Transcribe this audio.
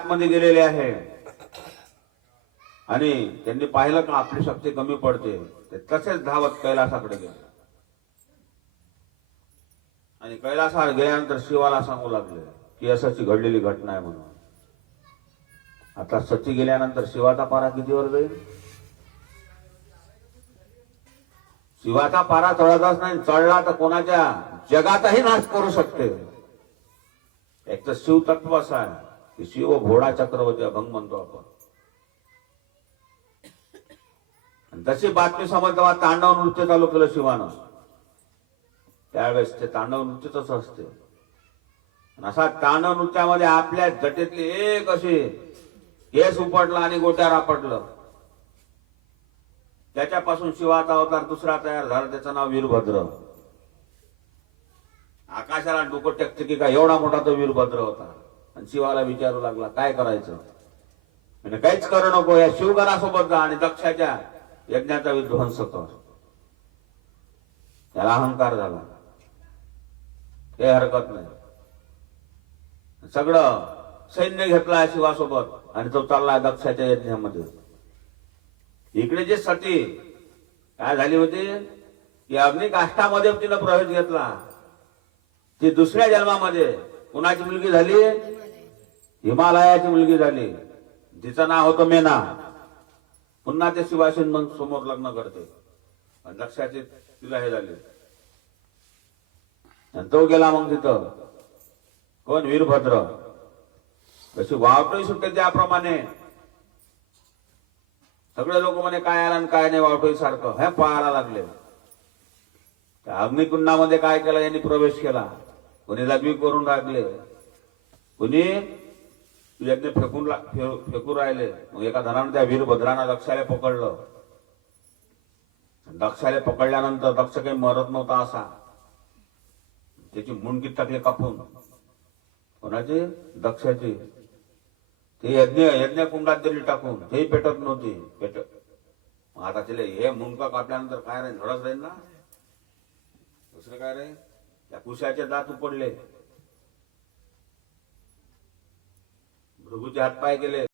मध्ये गेलेले आहे आणि त्यांनी पाहिलं का आपली शक्ती कमी पडते, ते तसेच धावत कैलासाकडे गेले आणि कैलासावर गेल्यानंतर शिवाला सांगू लागले की असाची घडलेली घटना आहे म्हणून. आता सती गेल्यानंतर शिवाचा पारा कितीवर जाईल? शिवाचा पारा चढतच नाही, चढला तर कोणाच्या जगाचाही नाश करू शकते. एक तर शिव तत्व असा आहे की शिव घोडा चक्रवर्ती अभंग म्हणतो आपण. तशी बातमी समज तेव्हा तांडव नृत्य चालू केलं शिवानं. त्यावेळेस ते तांडव नृत्यच असते. असा तांडव नृत्यामध्ये आपल्या जटेतली एक अशी केस उपटला आणि गोट्यावर आपटलं. त्याच्यापासून शिवाचा अवतार दुसरा तयार झाला, त्याचं नाव वीरभद्र. आकाशाला डोकं टेकते की काय, एवढा मोठा तो वीरभद्र होता. आणि शिवाला विचारू लागला काय करायचं. म्हणजे काहीच करू नको, या शिवगणासोबत जा आणि दक्षाच्या यज्ञाचा विध्वंस कर. त्याला अहंकार झाला, काही हरकत नाही. सगळं सैन्य घेतला शिवासोबत आणि तो चालला दक्षाच्या यज्ञामध्ये. इकडे जे सती काय झाली होती की अग्निकाष्ठामध्ये तिनं प्रवेश घेतला. ती दुसऱ्या जन्मामध्ये कुणाची मुलगी झाली? हिमालयाची मुलगी झाली. तिचं नाव होतं मेना. पुन्हा ते शिवाशी मग समोर लग्न करते आणि दक्षाची तिला हे झाली. आणि तो गेला मग तिथं कोण? वीरभद्र. कशी वावटोही सुटते त्याप्रमाणे सगळे लोक म्हणे काय आला आणि काय नाही वावटोही सारखं हे पाहायला लागले. त्या अग्निकुंडामध्ये काय केलं, यांनी प्रवेश केला. कोणी लघवी करून लागले, कोणी यज्ञ फेकून राहिले. मग एका धनानं त्या वीरभद्रानं दक्षाला पकडलं. दक्षाला पकडल्यानंतर दक्ष काही मरत नव्हता असा. त्याची मुंडकी टाकली कापून. कोणाची? दक्षाची. ते यज्ञ कुंडात दिली टाकून, तेही पेटत नव्हती. पेटत आता तिला हे मुंडका कापल्यानंतर काय राहील? धडच राहील ना, दुसरं काय राहील? त्या कुशाचे दात उपडले, भृगूचे हातपाय गेले.